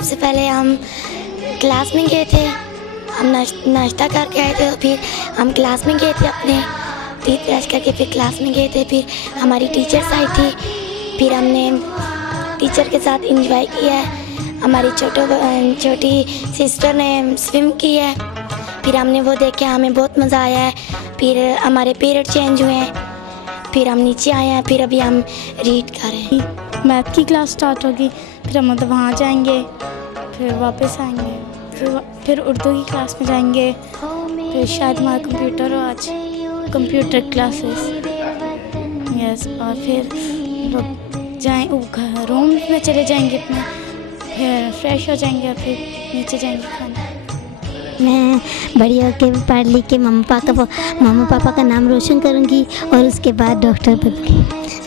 सबसे पहले हम क्लास में गए थे, हम नाश्ता करके आए थे, फिर हम क्लास में गए थे अपने टीथ ब्रश करके, फिर क्लास में गए थे, फिर हमारी टीचर्स आई थी, फिर हमने टीचर के साथ एंजॉय किया है। हमारी छोटी सिस्टर ने स्विम की है, फिर हमने वो देखा, हमें बहुत मज़ा आया है। फिर हमारे पीरियड चेंज हुए हैं, फिर हम नीचे आए हैं, फिर अभी हम रीड कर रहे हैं। मैथ की क्लास स्टार्ट होगी, फिर हम मतलब वहाँ जाएंगे, फिर वापस आएंगे, फिर उर्दू की क्लास में जाएंगे, फिर शायद हमारा कंप्यूटर हो आज, कंप्यूटर क्लासेस यस। और फिर रूम में चले जाएंगे अपने, फिर फ्रेश हो जाएंगे और फिर नीचे जाएंगे खाना। मैं बड़ी होकर पढ़ लिख के मम्मा पापा का नाम रोशन करूंगी और उसके बाद डॉक्टर बनूंगी।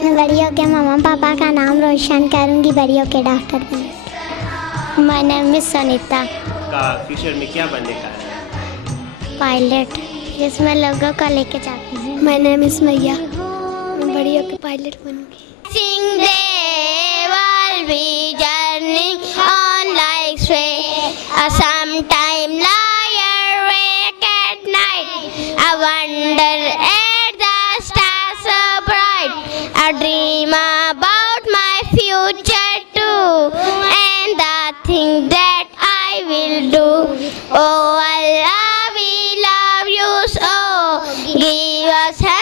मैं बड़ी होकर मम्मा पापा का नाम रोशन करूंगी, बड़ी होकर डॉक्टर बनूंगी। My name is Sanita. का फ्यूचर में क्या बनने का है? पायलट, जिसमें लोगों को लेके जाती हूँ। माय नेम इज मैया, मैं बड़ी होकर pilot बनूंगी। Sometime lie awake at night, I wonder at the stars so bright. I dream about my future too, and the thing that I will do. Oh Allah, we love you so, give us health.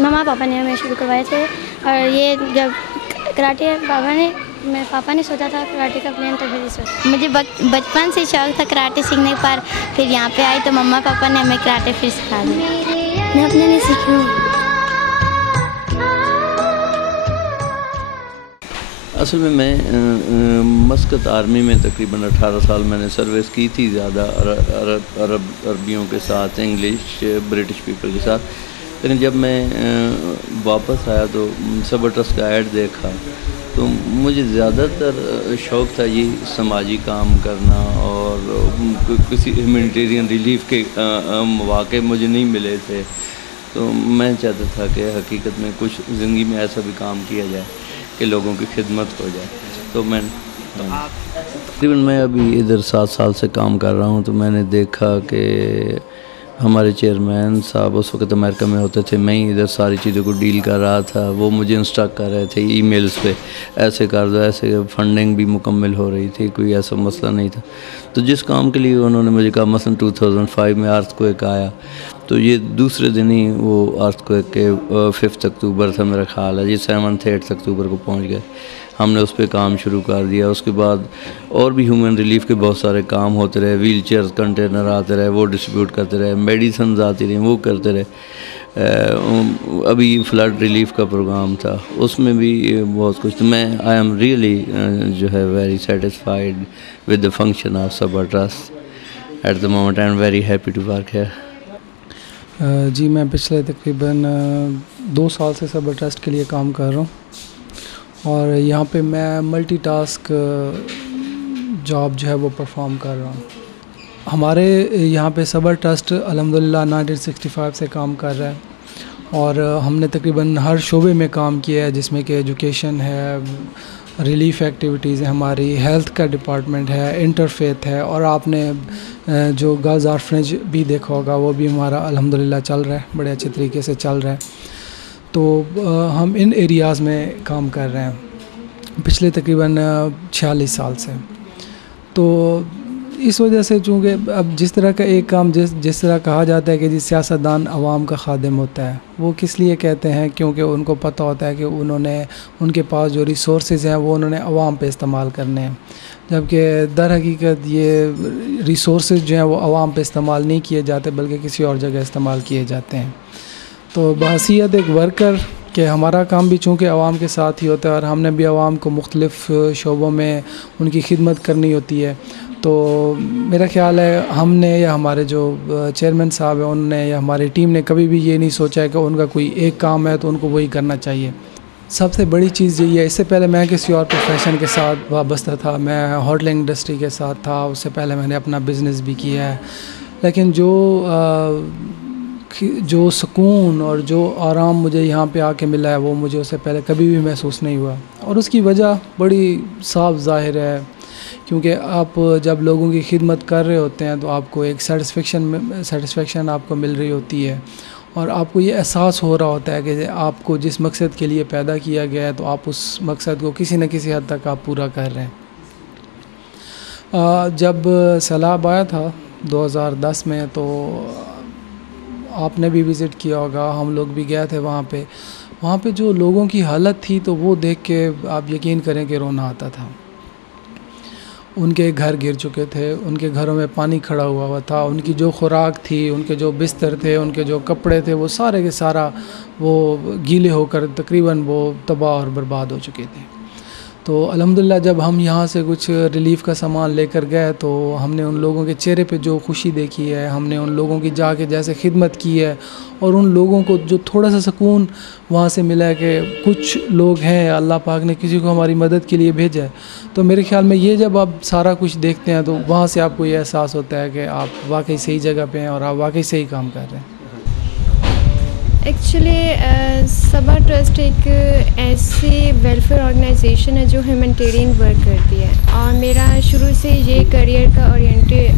मम्मा पापा ने हमें शुरू करवाए थे, और ये जब karate मेरे पापा ने सोचा था कराटे का प्लान, तो फिर सोचा। मुझे बचपन से शौक था कराटे सीखने पर, फिर यहाँ पे आई तो मम्मा पापा ने हमें कराटे फिर सिखा दिया। मैं अपने लिए सीखी हूँ। असल में मैं मस्कत आर्मी में तकरीबन 18 साल मैंने सर्विस की थी, ज़्यादा अरबियों के साथ, इंग्लिश ब्रिटिश पीपल के साथ। लेकिन जब मैं वापस आया तो सबर ट्रस्ट का ऐड देखा, तो मुझे ज़्यादातर शौक़ था ये समाजी काम करना, और किसी ह्यूमैनिटेरियन रिलीफ के मौके मुझे नहीं मिले थे, तो मैं चाहता था कि हकीकत में कुछ ज़िंदगी में ऐसा भी काम किया जाए कि लोगों की खिदमत हो जाए। तो तकरीबन मैं अभी इधर 7 साल से काम कर रहा हूँ, तो मैंने देखा कि हमारे चेयरमैन साहब उस वक्त अमेरिका में होते थे, मैं ही इधर सारी चीज़ों को डील कर रहा था। वो मुझे इंस्ट्रक्ट कर रहे थे ईमेल्स पे, ऐसे कर दो, ऐसे फंडिंग भी मुकम्मल हो रही थी, कोई ऐसा मसला नहीं था। तो जिस काम के लिए उन्होंने मुझे कहा, मसलन 2005 में अर्थक्वेक आया, तो ये दूसरे दिन ही वो अर्थक्वेक के 5 अक्टूबर था मेरा ख्याल है, ये 7-8 अक्टूबर को पहुँच गए। हमने उस पर काम शुरू कर दिया। उसके बाद और भी ह्यूमन रिलीफ के बहुत सारे काम होते रहे, व्हील चेयर कंटेनर आते रहे, वो डिस्ट्रीब्यूट करते रहे, मेडिसिन आती रही, वो करते रहे। अभी फ्लड रिलीफ का प्रोग्राम था, उसमें भी बहुत कुछ। तो मैं आई एम रियली जो है very satisfied with the function of Sabar trust at the moment. I am very happy to work here. जी, मैं पिछले तकरीबन 2 साल से सबर ट्रस्ट के लिए काम कर रहा हूँ, और यहाँ पे मैं मल्टीटास्क जॉब जो है वो परफॉर्म कर रहा हूँ। हमारे यहाँ पे सबर ट्रस्ट अल्हम्दुलिल्लाह 1965 से काम कर रहा है, और हमने तकरीबन हर शोबे में काम किया है, जिसमें कि एजुकेशन है, रिलीफ एक्टिविटीज़ है, हमारी हेल्थ का डिपार्टमेंट है, इंटरफेथ है, और आपने जो गर्ल्स ऑर्फनेज भी देखा होगा, वो भी हमारा अल्हम्दुलिल्लाह चल रहा है, बड़े अच्छे तरीके से चल रहा है। तो हम इन एरियाज़ में काम कर रहे हैं पिछले तकरीबन 46 साल से। तो इस वजह से चूँकि अब जिस तरह का एक काम जिस तरह कहा जाता है कि जी सियासतदान आवाम का खादिम होता है, वो किस लिए कहते हैं, क्योंकि उनको पता होता है कि उनके पास जो रिसोर्सेज हैं वो उन्होंने आवाम पे इस्तेमाल करने हैं, जबकि दर हकीकत ये रिसोर्सेज जो हैं वो आवाम पे इस्तेमाल नहीं किए जाते बल्कि किसी और जगह इस्तेमाल किए जाते हैं। तो बहसीयत एक वर्कर कि हमारा काम भी चूँकि आवाम के साथ ही होता है और हमने भी आवाम को मुख्तलिफ़ शोबों में उनकी खिदमत करनी होती है, तो मेरा ख़्याल है हमने या हमारे जो चेयरमैन साहब हैं उन्होंने या हमारी टीम ने कभी भी ये नहीं सोचा है कि उनका कोई एक काम है तो उनको वही करना चाहिए। सबसे बड़ी चीज़ यही है, इससे पहले मैं किसी और प्रोफेशन के साथ वाबस्ता था, मैं होटलिंग इंडस्ट्री के साथ था, उससे पहले मैंने अपना बिज़नेस भी किया है, लेकिन जो सुकून और जो आराम मुझे यहाँ पे आके मिला है वो मुझे उससे पहले कभी भी महसूस नहीं हुआ। और उसकी वजह बड़ी साफ ज़ाहिर है, क्योंकि आप जब लोगों की खिदमत कर रहे होते हैं तो आपको एक सेटिस्फेक्शन आपको मिल रही होती है और आपको ये एहसास हो रहा होता है कि आपको जिस मकसद के लिए पैदा किया गया है तो आप उस मकसद को किसी न किसी हद तक आप पूरा कर रहे हैं। जब सैलाब आया था 2010 में तो आपने भी विज़िट किया होगा, हम लोग भी गए थे वहाँ पे जो लोगों की हालत थी तो वो देख के आप यकीन करें कि रोना आता था। उनके घर गिर चुके थे, उनके घरों में पानी खड़ा हुआ था, उनकी जो खुराक थी, उनके जो बिस्तर थे, उनके जो कपड़े थे, वो सारे के सारा वो गीले होकर तकरीबन वो तबाह और बर्बाद हो चुके थे। तो अल्हम्दुलिल्लाह जब हम यहाँ से कुछ रिलीफ़ का सामान लेकर गए तो हमने उन लोगों के चेहरे पे जो खुशी देखी है, हमने उन लोगों की जाके जैसे खिदमत की है और उन लोगों को जो थोड़ा सा सुकून वहाँ से मिला है कि कुछ लोग हैं, अल्लाह पाक ने किसी को हमारी मदद के लिए भेजा है, तो मेरे ख़्याल में ये जब आप सारा कुछ देखते हैं तो वहाँ से आपको ये एहसास होता है कि आप वाकई सही जगह पे हैं और आप वाकई सही काम कर रहे हैं। एक्चुअली सबा ट्रस्ट एक ऐसी वेलफेयर ऑर्गेनाइजेशन है जो ह्यूमैनिटेरियन वर्क करती है और मेरा शुरू से ये करियर का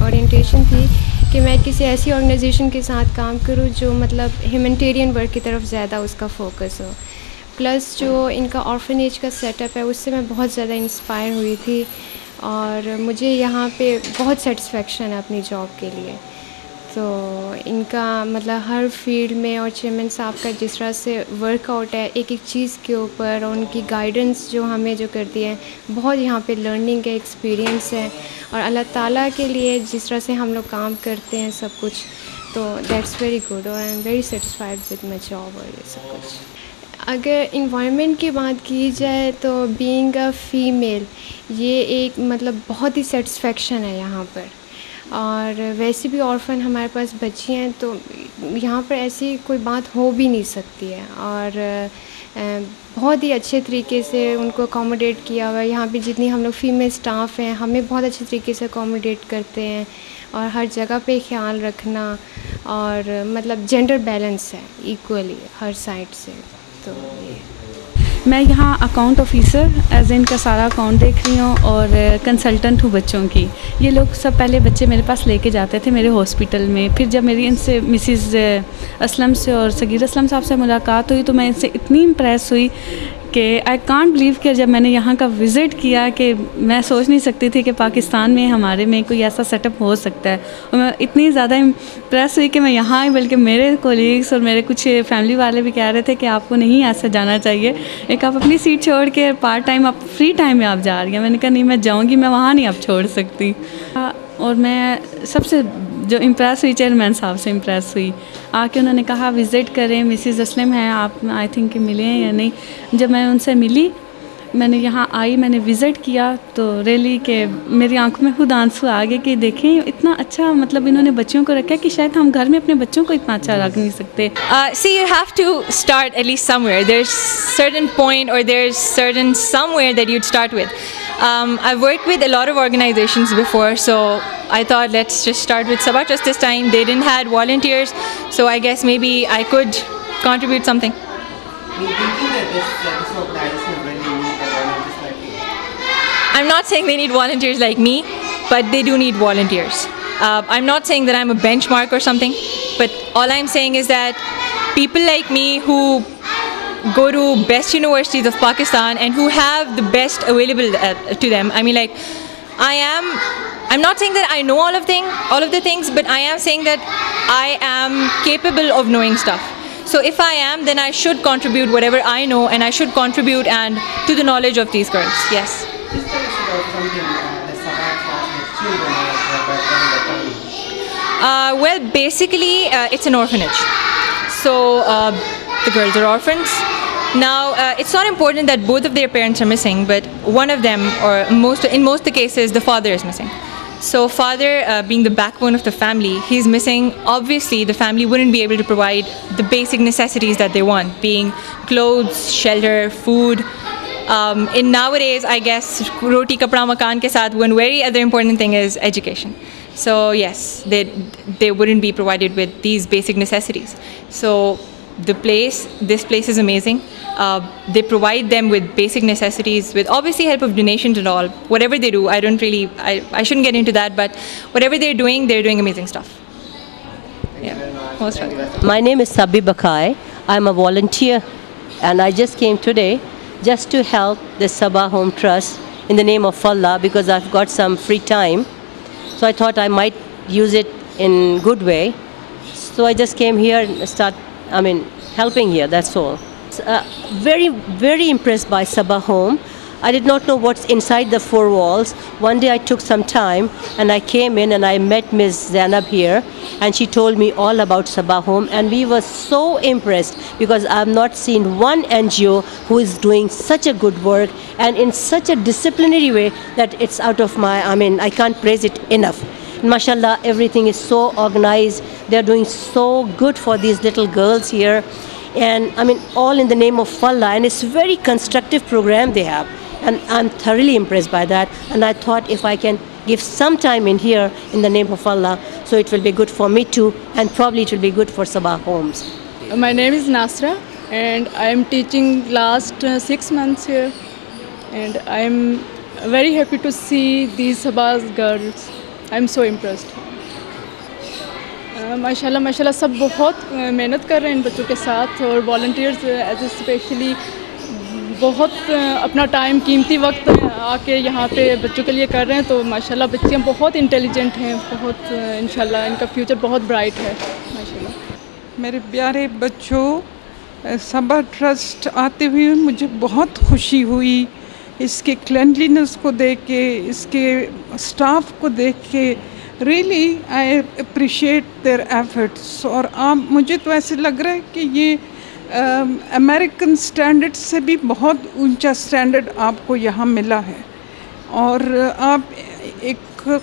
ओरिएंटेशन थी कि मैं किसी ऐसी ऑर्गेनाइजेशन के साथ काम करूं जो मतलब ह्यूमैनिटेरियन वर्क की तरफ ज़्यादा उसका फोकस हो। प्लस जो इनका ऑर्फनेज का सेटअप है उससे मैं बहुत ज़्यादा इंस्पायर हुई थी और मुझे यहाँ पे बहुत सेटिस्फेक्शन है अपनी जॉब के लिए। तो इनका मतलब हर फील्ड में और चेयरमैन साहब का जिस तरह से वर्कआउट है एक एक चीज़ के ऊपर और उनकी गाइडेंस जो हमें जो करती है, बहुत यहाँ पे लर्निंग का एक्सपीरियंस है और अल्लाह ताला के लिए जिस तरह से हम लोग काम करते हैं सब कुछ, तो दैट्स वेरी गुड और आई am very satisfied with my job और ये सब कुछ। अगर इन्वायरमेंट की बात की जाए तो बीइंग अ फीमेल ये एक मतलब बहुत ही सेटिस्फेक्शन है यहाँ पर। और वैसे भी ऑर्फन हमारे पास बच्ची हैं तो यहाँ पर ऐसी कोई बात हो भी नहीं सकती है और बहुत ही अच्छे तरीके से उनको अकोमोडेट किया हुआ है। यहाँ पे जितनी हम लोग फीमेल स्टाफ हैं हमें बहुत अच्छे तरीके से अकोमोडेट करते हैं और हर जगह पे ख्याल रखना और मतलब जेंडर बैलेंस है इक्वली हर साइड से। तो ये मैं यहाँ अकाउंट ऑफिसर एज इनका सारा अकाउंट देख रही हूँ और कंसल्टेंट हूँ बच्चों की। ये लोग सब पहले बच्चे मेरे पास लेके जाते थे मेरे हॉस्पिटल में, फिर जब मेरी इनसे मिसिज़ असलम से और सगीर असलम साहब से मुलाकात हुई तो मैं इनसे इतनी इम्प्रेस हुई कि आई कांट बिलीव कि जब मैंने यहाँ का विज़िट किया कि मैं सोच नहीं सकती थी कि पाकिस्तान में हमारे में कोई ऐसा सेटअप हो सकता है। और मैं इतनी ज़्यादा इम्प्रेस हुई कि मैं यहाँ आई, बल्कि मेरे कोलीग्स और मेरे कुछ फैमिली वाले भी कह रहे थे कि आपको नहीं ऐसा जाना चाहिए, एक आप अपनी सीट छोड़ के पार्ट टाइम आप फ्री टाइम में आप जा रही हैं। मैंने कहा नहीं मैं जाऊँगी, मैं वहाँ नहीं आप छोड़ सकती। और मैं सबसे जो इम्प्रेस हुई चेयरमैन साहब से इम्प्रेस हुई, आके उन्होंने कहा विज़िट करें, मिसिज़ असलम हैं आप आई थिंक मिले हैं या नहीं। जब मैं उनसे मिली, मैंने यहाँ आई, मैंने विज़िट किया तो रियली कि मेरी आंखों में खुद आंसू आ गए कि देखें इतना अच्छा मतलब इन्होंने बच्चों को रखा है कि शायद हम घर में अपने बच्चों को इतना अच्छा रख नहीं सकते। See, you have to start at least somewhere. There's certain point or there's certain somewhere that you'd start with. I've worked with a lot of organizations before, so I thought let's just start with Sabah Trust this time. They didn't have volunteers, so I guess maybe I could contribute something. I'm not saying they need volunteers like me, but they do need volunteers. I'm not saying that I'm a benchmark or something, but all I'm saying is that people like me who go to best universities of Pakistan and who have the best available to them. I mean, like, I am I'm not saying that I know all of the things, but I am saying that I am capable of knowing stuff. So if I am, then I should contribute whatever I know, and I should contribute and to the knowledge of these girls. Yes. Well, basically, it's an orphanage. So the girls are orphans. Now, it's not important that both of their parents are missing, but one of them, or in most of the cases, the father is missing. So father, being the backbone of the family, he's missing. Obviously, the family wouldn't be able to provide the basic necessities that they want, being clothes, shelter, food. In nowadays, I guess, roti kapda makan ke saath, one very other important thing is education. So yes, they wouldn't be provided with these basic necessities. So this place is amazing. They provide them with basic necessities, with obviously help of donations and all. Whatever they do, I shouldn't get into that, but whatever they're doing amazing stuff. Yeah, most welcome. My name is Sabi Bakai. I'm a volunteer, and I just came today just to help the Sabah Home Trust in the name of Allah, because I've got some free time. So I thought I might use it in good way. So I just came here and helping here, that's all. Very, very impressed by Sabah Home. I did not know what's inside the four walls. One day I took some time and I came in and I met Ms. Zainab here, and she told me all about Sabah Home, and we were so impressed because I've not seen one NGO who is doing such a good work and in such a disciplinary way that it's out of I can't praise it enough. Mashallah, everything is so organized. They're doing so good for these little girls here. And all in the name of Allah, and it's a very constructive program they have. And I'm thoroughly impressed by that. And I thought if I can give some time in here in the name of Allah, so it will be good for me too, and probably it will be good for Sabah Homes. My name is Nasra, and I am teaching last 6 months here. And I'm very happy to see these Sabah's girls. I'm so impressed. माशाल्लाह माशाल्लाह सब बहुत मेहनत कर रहे हैं इन बच्चों के साथ, और वॉलंटियर्स एज स्पेशली बहुत अपना टाइम कीमती वक्त आके यहाँ पे बच्चों के लिए कर रहे हैं. तो माशाल्लाह बच्चियाँ बहुत इंटेलिजेंट हैं, बहुत इंशाल्लाह इनका फ्यूचर बहुत ब्राइट है माशाल्लाह. मेरे प्यारे बच्चों, सबा ट्रस्ट आते हुए मुझे बहुत खुशी हुई. इसके क्लेanलीनेस को देख के, इसके स्टाफ को देख के, really I appreciate their efforts. और आप मुझे तो ऐसे लग रहा है कि ये अमेरिकन स्टैंडर्ड से भी बहुत ऊंचा स्टैंडर्ड आपको यहाँ मिला है. और आप एक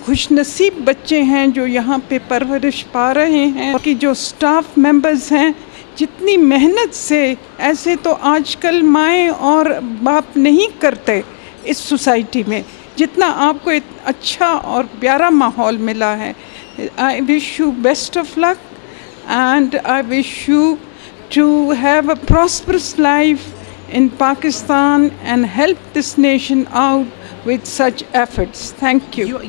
खुशनसीब बच्चे हैं जो यहाँ पे परवरिश पा रहे हैं. कि जो स्टाफ मेंबर्स हैं, जितनी मेहनत से, ऐसे तो आजकल माएँ और बाप नहीं करते इस सोसाइटी में, जितना आपको एक अच्छा और प्यारा माहौल मिला है. I wish you best of luck, and I wish you to have a prosperous life in Pakistan and help this nation out with such efforts. Thank you.